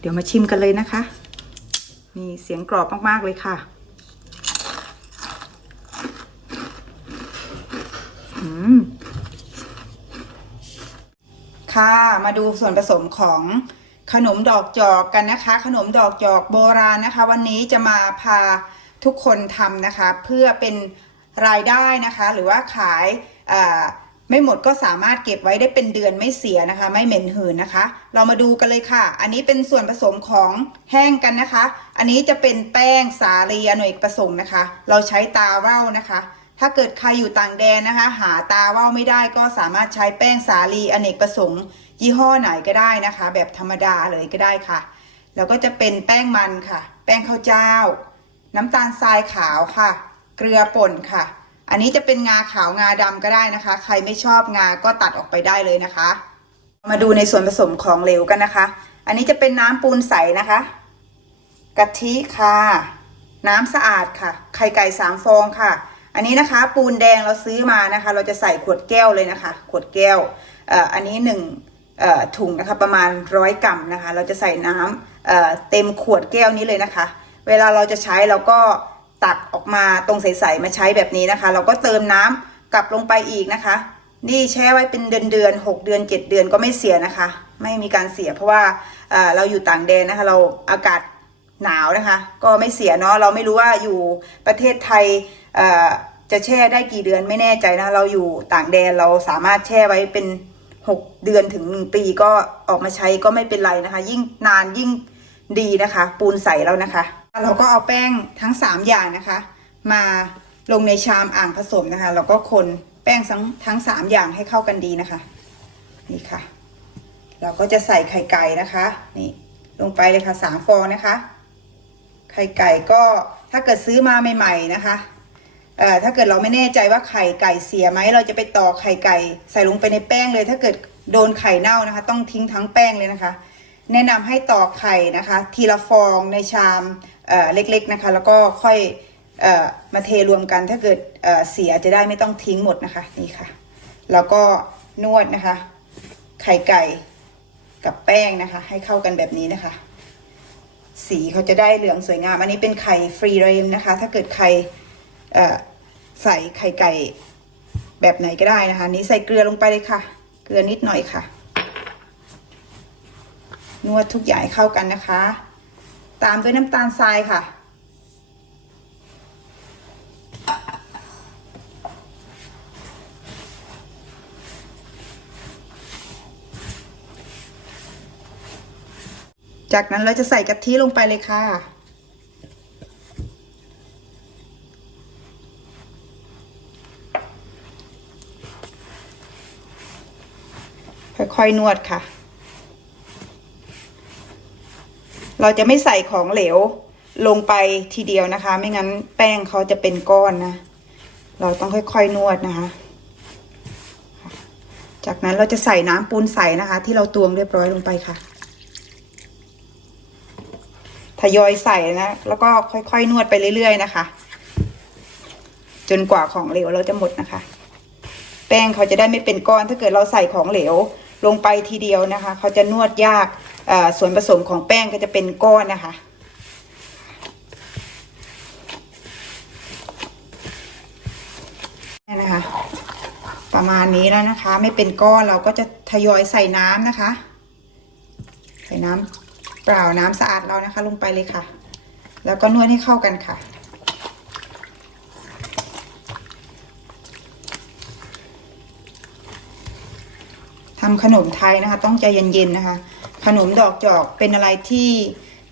เดี๋ยวมาชิมกันเลยนะคะ มีเสียงกรอบมากๆเลยค่ะค่ะมาดูส่วนผสมของขนมดอกจอกกันนะคะ ขนมดอกจอกโบราณนะคะ วันนี้จะมาพาทุกคนทำนะคะ เพื่อเป็นรายได้นะคะ หรือว่าขายอ่า ไม่หมดก็สามารถเก็บไว้ได้เป็นเดือนไม่เสียนะคะ ไม่เหม็นหืนนะคะ เรามาดูกันเลยค่ะ อันนี้เป็นส่วนผสมของแห้งกันนะคะ อันนี้จะเป็นแป้งสาลีอเนกประสงค์นะคะ เราใช้ตาเว้านะคะ ถ้าเกิดใครอยู่ต่างแดนนะคะ หาตาเว่าไม่ได้ก็สามารถใช้แป้งสาลีอเนกประสงค์ ยี่ห้อไหนก็ได้นะคะ แบบธรรมดาเลยก็ได้ค่ะ แล้วก็จะเป็นแป้งมันค่ะ แป้งข้าวเจ้า น้ำตาลทรายขาวค่ะ เกลือป่นค่ะ อันนี้จะเป็นงาขาวงาดำก็ได้นะคะ ใครไม่ชอบงาก็ตัดออกไปได้เลยนะคะ มาดูในส่วนผสมของเหลวกันนะคะ อันนี้จะเป็นน้ำปูนใสนะคะกะทิค่ะ น้ำสะอาดค่ะ ไข่ไก่สามฟองค่ะ อันนี้นะคะ ปูนแดงเราซื้อมานะคะ เราจะใส่ขวดแก้วเลยนะคะ ขวดแก้วอ,อ,อันนี้หนึ่งถุงนะคะประมาณร้อยกรัมนะคะ เราจะใส่น้ำเเต็มขวดแก้วนี้เลยนะคะ เวลาเราจะใช้เราก็ ตักออกมาตรงใสๆมาใช้แบบนี้นะคะ เราก็เติมน้ำกลับลงไปอีกนะคะ นี่แช่ไว้เป็นเดือนเดือนๆหกเดือนเจ็ดเดือนก็ไม่เสียนะคะ ไม่มีการเสียเพราะว่าเอ่อเราอยู่ต่างแดนนะคะ เราอากาศหนาวนะคะ ก็ไม่เสียเนาะเราไม่รู้ว่าอยู่ประเทศไทยจะแช่ได้กี่เดือนไม่แน่ใจนะเราอยู่ต่างแดนเราสามารถแช่ไว้เป็น 6 เดือนถึง 1 ปีก็ออกมาใช้ก็ไม่เป็นไรนะคะ ยิ่งนานยิ่งดีนะคะ ปูนใสแล้วนะคะ เราก็เอาแป้งทั้ง 3 อย่างนะคะ มาลงในชามอ่างผสมนะคะแล้วก็คนแป้งทั้งทั้ง 3 อย่างให้เข้ากันดีนะคะ นี่ค่ะ เราก็จะใส่ไข่ไก่นะคะ นี่ลงไปเลยค่ะสามฟองนะคะ ไข่ไก่ก็ถ้าเกิดซื้อมาใหม่ๆนะคะเอ่อถ้าเกิดเราไม่แน่ใจว่าไข่ไก่เสียไหมเราจะไปตอกไข่ไก่ ใส่ลงไปในแป้งเลย ถ้าเกิดโดนไข่เน่านะคะ ต้องทิ้งทั้งแป้งเลยนะคะ แนะนำให้ตอกไข่นะคะ ทีละฟองในชาม เล็กๆนะคะ แล้วก็ค่อยอมาเทรวมกันถ้าเกิดเอ่อเสียจะได้ไม่ต้องทิ้งหมดนะคะนี่ค่ะ แล้วก็นวดนะคะ ไข่ไก่กับแป้งนะคะ ให้เข้ากันแบบนี้นะคะ สีเขาจะได้เหลืองสวยงาม อันนี้เป็นไข่ฟรีเรมนะคะ ถ้าเกิดใครใส่ไข่ไก่แบบไหนก็ได้นะคะ นี้ใส่เกลือลงไปเลยค่ะ เกลือนิดหน่อยค่ะ นวดทุกอย่างเข้ากันนะคะ ตามด้วยน้ำตาลทรายค่ะ จากนั้นเราจะใส่กะทิลงไปเลยค่ะค่อยๆนวดค่ะ เราจะไม่ใส่ของเหลวลงไปทีเดียวนะคะ ไม่งั้นแป้งเขาจะเป็นก้อนนะ เราต้องค่อยๆนวดนะคะ จากนั้นเราจะใส่น้ำปูนใสนะคะ ที่เราตวงเรียบร้อยลงไปค่ะทยอยใส่นะ แล้วก็ค่อยๆนวดไปเรื่อยๆนะคะ จนกว่าของเหลวเราจะหมดนะคะ แป้งเขาจะได้ไม่เป็นก้อน ถ้าเกิดเราใส่ของเหลวลงไปทีเดียวนะคะ เขาจะนวดยาก ส่วนผสมของแป้งก็จะเป็นก้อนนะคะนี่นะคะ ประมาณนี้แล้วนะคะ ไม่เป็นก้อนเราก็จะทยอยใส่น้ำนะคะ ใส่น้ำเปล่าน้ำสะอาดเรานะคะ ลงไปเลยค่ะ แล้วก็นวดให้เข้ากันค่ะทำขนมไทยนะคะ ต้องใจเย็นๆนะคะ ขนมดอกจอกเป็นอะไรที่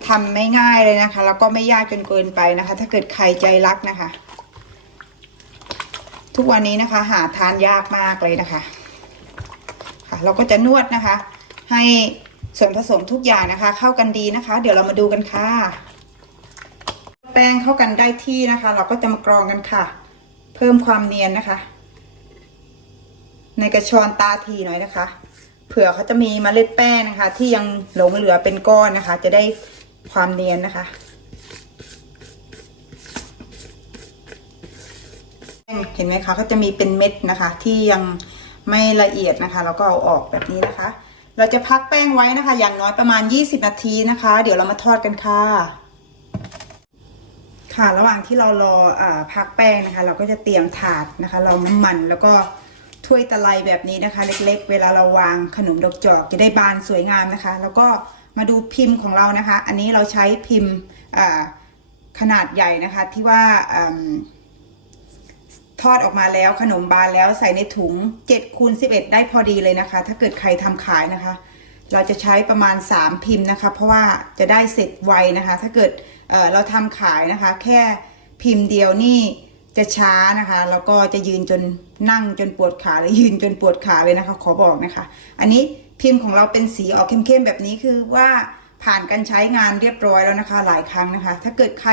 ทำไม่ง่ายเลยนะคะ แล้วก็ไม่ยากจนเกินไปนะคะ ถ้าเกิดใครใจรักนะคะ ทุกวันนี้นะคะ หาทานยากมากเลยนะคะ ค่ะ เราก็จะนวดนะคะ ให้ส่วนผสมทุกอย่างนะคะ เข้ากันดีนะคะ เดี๋ยวเรามาดูกันค่ะ แป้งเข้ากันได้ที่นะคะ เราก็จะมากรองกันค่ะ เพิ่มความเนียนนะคะ ในกระชอนตาทีหน่อยนะคะ เผื่อเขาจะมีเมล็ดแป้งนะคะ ที่ยังหลงเหลือเป็นก้อนนะคะ จะได้ความเนียนนะคะเห็นไหมคะก็จะมีเป็นเม็ดนะคะ ที่ยังไม่ละเอียดนะคะเราก็เอาออกแบบนี้นะคะ เราจะพักแป้งไว้นะคะ อย่างน้อยประมาณ 20 นาทีนะคะ เดี๋ยวเรามาทอดกันค่ะ ค่ะระหว่างที่เรารออพักแป้งนะคะ เราก็จะเตรียมถาดนะคะรองน้ำมันแล้วก็ ถ้วยตะไลแบบนี้นะคะ เล็กๆ เวลาเราวางขนมดอกจอกจะได้บานสวยงามนะคะ แล้วก็มาดูพิมพ์ของเรานะคะ อันนี้เราใช้พิมพ์ขนาดใหญ่นะคะที่ว่าอทอดออกมาแล้วขนมบานแล้วใส่ในถุง7คูณ11 ได้พอดีเลยนะคะ ถ้าเกิดใครทำขายนะคะ เราจะใช้ประมาณ 3 พิมพ์นะคะ เพราะว่าจะได้เสร็จไวนะคะ ถ้าเกิดเเราทำขายนะคะ แค่พิมพ์เดียวนี่ จะช้านะคะ แล้วก็จะยืนจนนั่งจนปวดขาหรือยืนจนปวดขาเลยนะคะ ขอบอกนะคะ อันนี้พิมพ์ของเราเป็นสีออกเข้มๆแบบนี้คือว่าผ่านการใช้งานเรียบร้อยแล้วนะคะ หลายครั้งนะคะ ถ้าเกิดใคร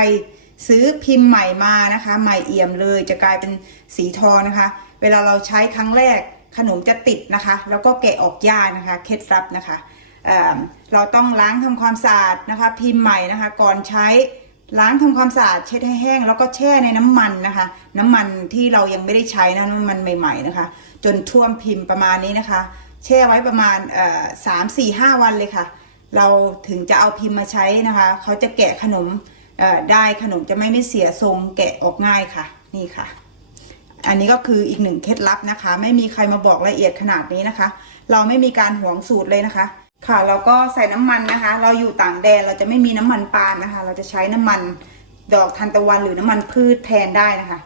ซื้อพิมพ์ใหม่มานะคะ ใหม่เอี่ยมเลยจะกลายเป็นสีทองนะคะ เวลาเราใช้ครั้งแรกขนมจะติดนะคะ แล้วก็แกะออกยากนะคะเคล็ดลับนะคะเเราต้องล้างทำความสะอาดนะคะ พิมพ์ใหม่นะคะ ก่อนใช้ ล้างทำความสะอาดเช็ดให้แห้ง แล้วก็แช่ในน้ำมันนะคะ น้ำมันที่เรายังไม่ได้ใช้นะน้ำมันใหม่ ๆนะคะ จนท่วมพิมพ์ประมาณนี้นะคะ แช่ไว้ประมาณสามสี่ห้าวันเลยค่ะ เราถึงจะเอาพิมพ์มาใช้นะคะเขาจะแกะขนมได้ขนมจะไม่ไม่เสียทรงแกะออกง่ายค่ะ นี่ค่ะ อันนี้ก็คืออีกหนึ่งเคล็ดลับนะคะ ไม่มีใครมาบอกละเอียดขนาดนี้นะคะ เราไม่มีการหวงสูตรเลยนะคะ ค่ะเราก็ใส่น้ำมันนะคะ เราอยู่ต่างแดนเราจะไม่มีน้ำมันปาล์มนะคะ เราจะใช้น้ำมันดอกทานตะวันหรือน้ำมันพืชแทนได้นะคะ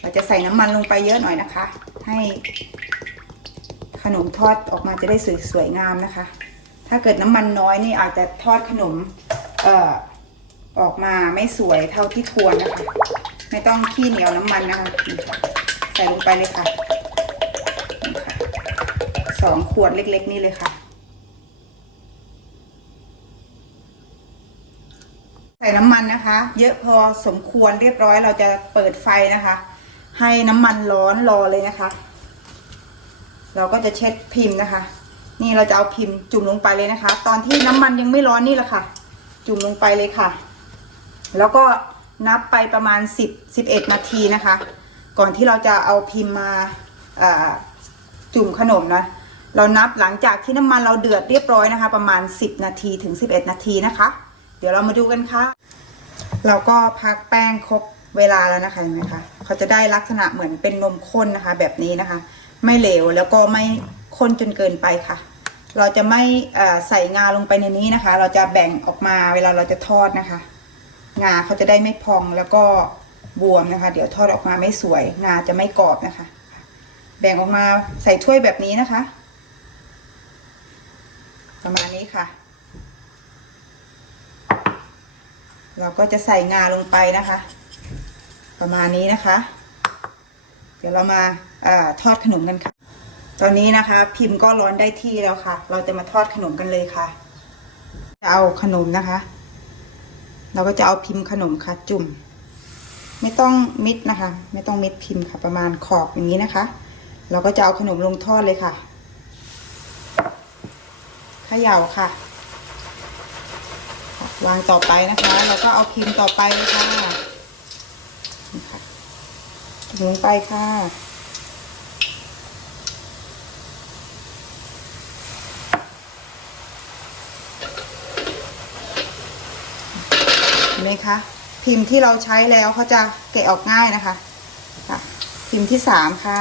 เราจะใส่น้ำมันลงไปเยอะหน่อยนะคะ ให้ขนมทอดออกมาจะได้สวยๆงามนะคะ ถ้าเกิดน้ำมันน้อยนี่อาจจะทอดขนมเอ่อออกมาไม่สวยเท่าที่ควรนะคะ ไม่ต้องขี้เหนียวน้ำมันนะคะใส่ลงไปเลยค่ะสองขวดเล็ก ๆ นี่เลยค่ะ ใส่น้ำมันนะคะ เยอะพอสมควรเรียบร้อยเราจะเปิดไฟนะคะ ให้น้ำมันร้อนรอเลยนะคะ เราก็จะเช็ดพิมพ์นะคะ นี่เราจะเอาพิมพ์จุ่มลงไปเลยนะคะ ตอนที่น้ำมันยังไม่ร้อนนี่แหละค่ะ จุ่มลงไปเลยค่ะ แล้วก็นับไปประมาณ 10 11 นาทีนะคะ ก่อนที่เราจะเอาพิมพ์มาจุ่มขนมนะเรานับหลังจากที่น้ำมันเราเดือดเรียบร้อยนะคะ ประมาณ 10 นาทีถึง 11 นาทีนะคะ ดี๋ยวเรามาดูกันค่ะ เราก็พักแป้งครบเวลาแล้วนะคะเห็นไหมคะเขาจะได้ลักษณะเหมือนเป็นนมข้นนะคะ แบบนี้นะคะ ไม่เหลวแล้วก็ไม่ข้นจนเกินไปค่ะ เราจะไม่ใส่งาลงไปในนี้นะคะ เราจะแบ่งออกมาเวลาเราจะทอดนะคะ งาเขาจะได้ไม่พองแล้วก็บวมนะคะ เดี๋ยวทอดออกมาไม่สวย งาจะไม่กรอบนะคะ แบ่งออกมาใส่ถ้วยแบบนี้นะคะ ประมาณนี้ค่ะ เราก็จะใส่งาลงไปนะคะ ประมาณนี้นะคะ เดี๋ยวเรามาออทอดขนมกันค่ะ ตอนนี้นะคะ พิมพ์ก็ร้อนได้ที่แล้วค่ะ เราจะมาทอดขนมกันเลยค่ะ จะเอาขนมนะคะ เราก็จะเอาพิมพ์ขนมค่ะจุ่ม ไม่ต้องมิดนะคะ ไม่ต้องมิดพิมพ์ค่ะ ประมาณขอบอย่างนี้นะคะ เราก็จะเอาขนมลงทอดเลยค่ะเขย่าค่ะ วางต่อไปนะคะ แล้วก็เอาพิมพ์ต่อไปเลยค่ะลงไปค่ะเห็นไหมคะพิมพ์ที่เราใช้แล้วเขาจะแกะออกง่ายนะคะค่ะพิมพ์ที่สามค่ะ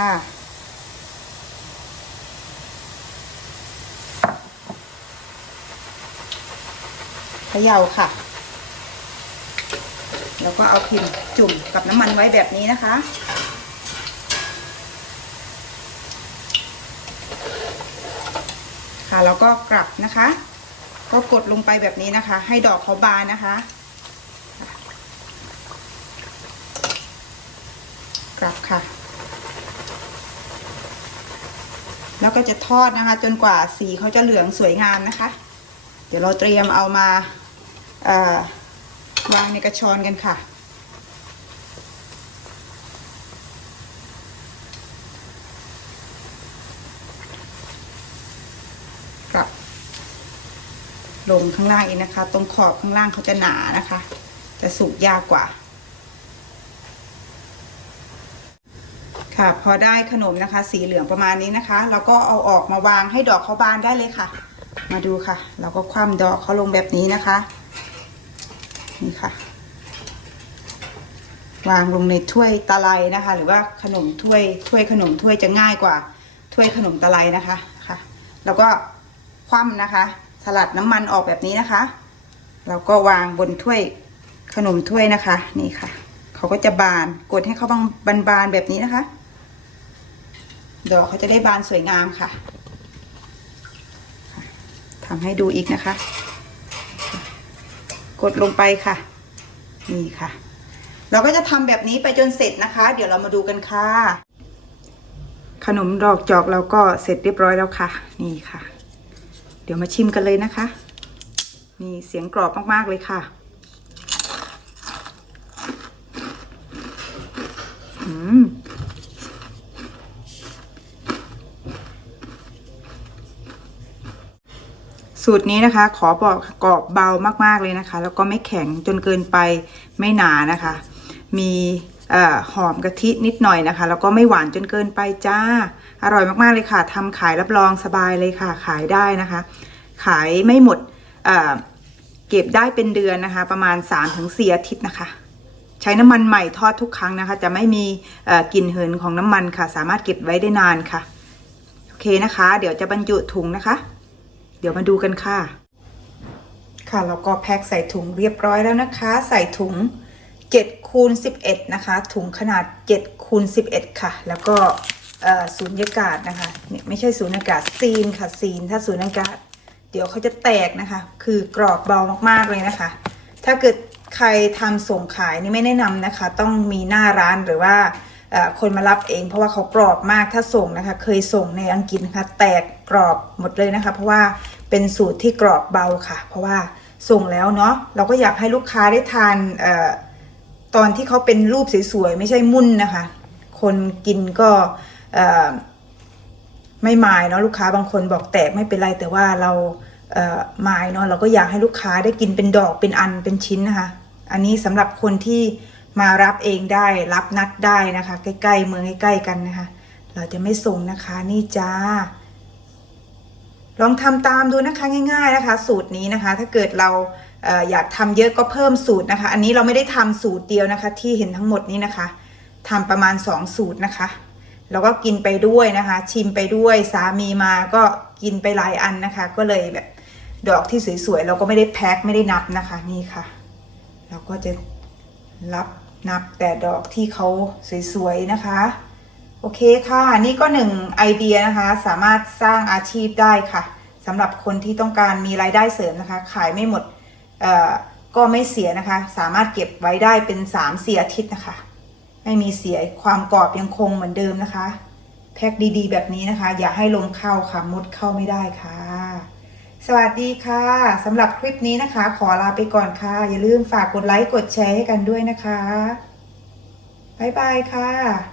ขย่าค่ะ แล้วก็เอาพิมพ์จุ่มกับน้ำมันไว้แบบนี้นะคะ ค่ะแล้วก็กลับนะคะ ก็กดลงไปแบบนี้นะคะ ให้ดอกเขาบานนะคะ กลับค่ะ แล้วก็จะทอดนะคะ จนกว่าสีเขาจะเหลืองสวยงามนะคะเดี๋ยวเราเตรียมเอามา วางในกระชอนกันค่ะ กลับลงข้างล่างอีกนะคะ ตรงขอบข้างล่างเขาจะหนานะคะ จะสุกยากกว่า ค่ะ พอได้ขนมนะคะ สีเหลืองประมาณนี้นะคะเราก็เอาออกมาวางให้ดอกเขาบานได้เลยค่ะ มาดูค่ะ เราก็คว่ำดอกเขาลงแบบนี้นะคะ นี่ค่ะ วางลงในถ้วยตะไลนะคะ หรือว่าขนมถ้วยถ้วยขนมถ้วยจะง่ายกว่า ถ้วยขนมตะไลนะคะค่ะ แล้วก็คว่ำนะคะ สลัดน้ำมันออกแบบนี้นะคะเราก็วางบนถ้วยขนมถ้วยนะคะ นี่ค่ะเขาก็จะบานกดให้เขาบางบานๆแบบนี้นะคะ ดอกเขาจะได้บานสวยงามค่ะทำให้ดูอีกนะคะ กดลงไปค่ะ นี่ค่ะ เราก็จะทำแบบนี้ไปจนเสร็จนะคะ เดี๋ยวเรามาดูกันค่ะ ขนมดอกจอกเราก็เสร็จเรียบร้อยแล้วค่ะ นี่ค่ะ เดี๋ยวมาชิมกันเลยนะคะนี่เสียงกรอบมากๆเลยค่ะ สูตรนี้นะคะ ขอบอกกรอบเบามากๆเลยนะคะ แล้วก็ไม่แข็งจนเกินไปไม่หนานะคะ มีหอมกะทินิดหน่อยนะคะ แล้วก็ไม่หวานจนเกินไปจ้า อร่อยมากๆเลยค่ะทำขายรับรองสบายเลยค่ะ ขายได้นะคะ ขายไม่หมดเเก็บได้เป็นเดือนนะคะ ประมาณ 3-4 อาทิตย์นะคะใช้น้ำมันใหม่ทอดทุกครั้งนะคะ จะไม่มีกลิ่นเหินของน้ำมันค่ะ สามารถเก็บไว้ได้นานค่ะ โอเคนะคะ เดี๋ยวจะบรรจุถุงนะคะ เดี๋ยวมาดูกันค่ะ ค่ะแล้วก็แพ็คใส่ถุงเรียบร้อยแล้วนะคะ ใส่ถุง7คูณ11 นะคะ ถุงขนาด7คูณ11 ค่ะ แล้วก็อ่อสูญญากาศนะคะเนี่ยไม่ใช่สูญญากาศซีนค่ะซีน ถ้าสูญญากาศ เดี๋ยวเขาจะแตกนะคะ คือกรอบเบามากๆเลยนะคะ ถ้าเกิดใครทำส่งขายนี่ไม่แนะนำนะคะ ต้องมีหน้าร้านหรือว่า คนมารับเอง เพราะว่าเขากรอบมากถ้าส่งนะคะ เคยส่งในอังกฤษนะคะ แตกกรอบหมดเลยนะคะ เพราะว่าเป็นสูตรที่กรอบเบาค่ะ เพราะว่าส่งแล้วเนาะเราก็อยากให้ลูกค้าได้ทานออตอนที่เขาเป็นรูปสวยๆไม่ใช่มุ่นนะคะ คนกินก็ไม่หมายเนาะลูกค้าบางคนบอกแตกไม่เป็นไรแต่ว่าเราหมายเนาะเราก็อยากให้ลูกค้าได้กินเป็นดอกเป็นอันเป็นชิ้นนะคะ อันนี้สำหรับคนที่ มารับเองได้รับนัดได้นะคะ ใกล้ๆเมืองใกล้ๆกันนะคะ เราจะไม่ส่งนะคะนี่จ้า ลองทำตามดูนะคะง่าย ๆนะคะ สูตรนี้นะคะ ถ้าเกิดเราเออยากทำเยอะก็เพิ่มสูตรนะคะ อันนี้เราไม่ได้ทำสูตรเดียวนะคะ ที่เห็นทั้งหมดนี้นะคะทำประมาณ 2 สูตรนะคะแล้วก็กินไปด้วยนะคะ ชิมไปด้วยสามีมาก็กินไปหลายอันนะคะ ก็เลยแบบดอกที่สวยๆเราก็ไม่ได้แพ็คไม่ได้นับนะคะ นี่ค่ะ เราก็จะรับ นับแต่ดอกที่เขาสวยๆนะคะ โอเคค่ะ นี่ก็หนึ่งไอเดียนะคะ สามารถสร้างอาชีพได้ค่ะสำหรับคนที่ต้องการมีรายได้เสริมนะคะ ขายไม่หมดเอ่อก็ไม่เสียนะคะ สามารถเก็บไว้ได้เป็น3ามสี่อาทิตย์นะคะ ไม่มีเสียความกรอบยังคงเหมือนเดิมนะคะ แพ็คดีๆ แบบนี้นะคะ อย่าให้ลมเข้าค่ะมดเข้าไม่ได้ค่ะ สวัสดีค่ะสำหรับคลิปนี้นะคะ ขอลาไปก่อนค่ะ อย่าลืมฝากกดไลค์กดแชร์ให้กันด้วยนะคะ บ๊ายบายค่ะ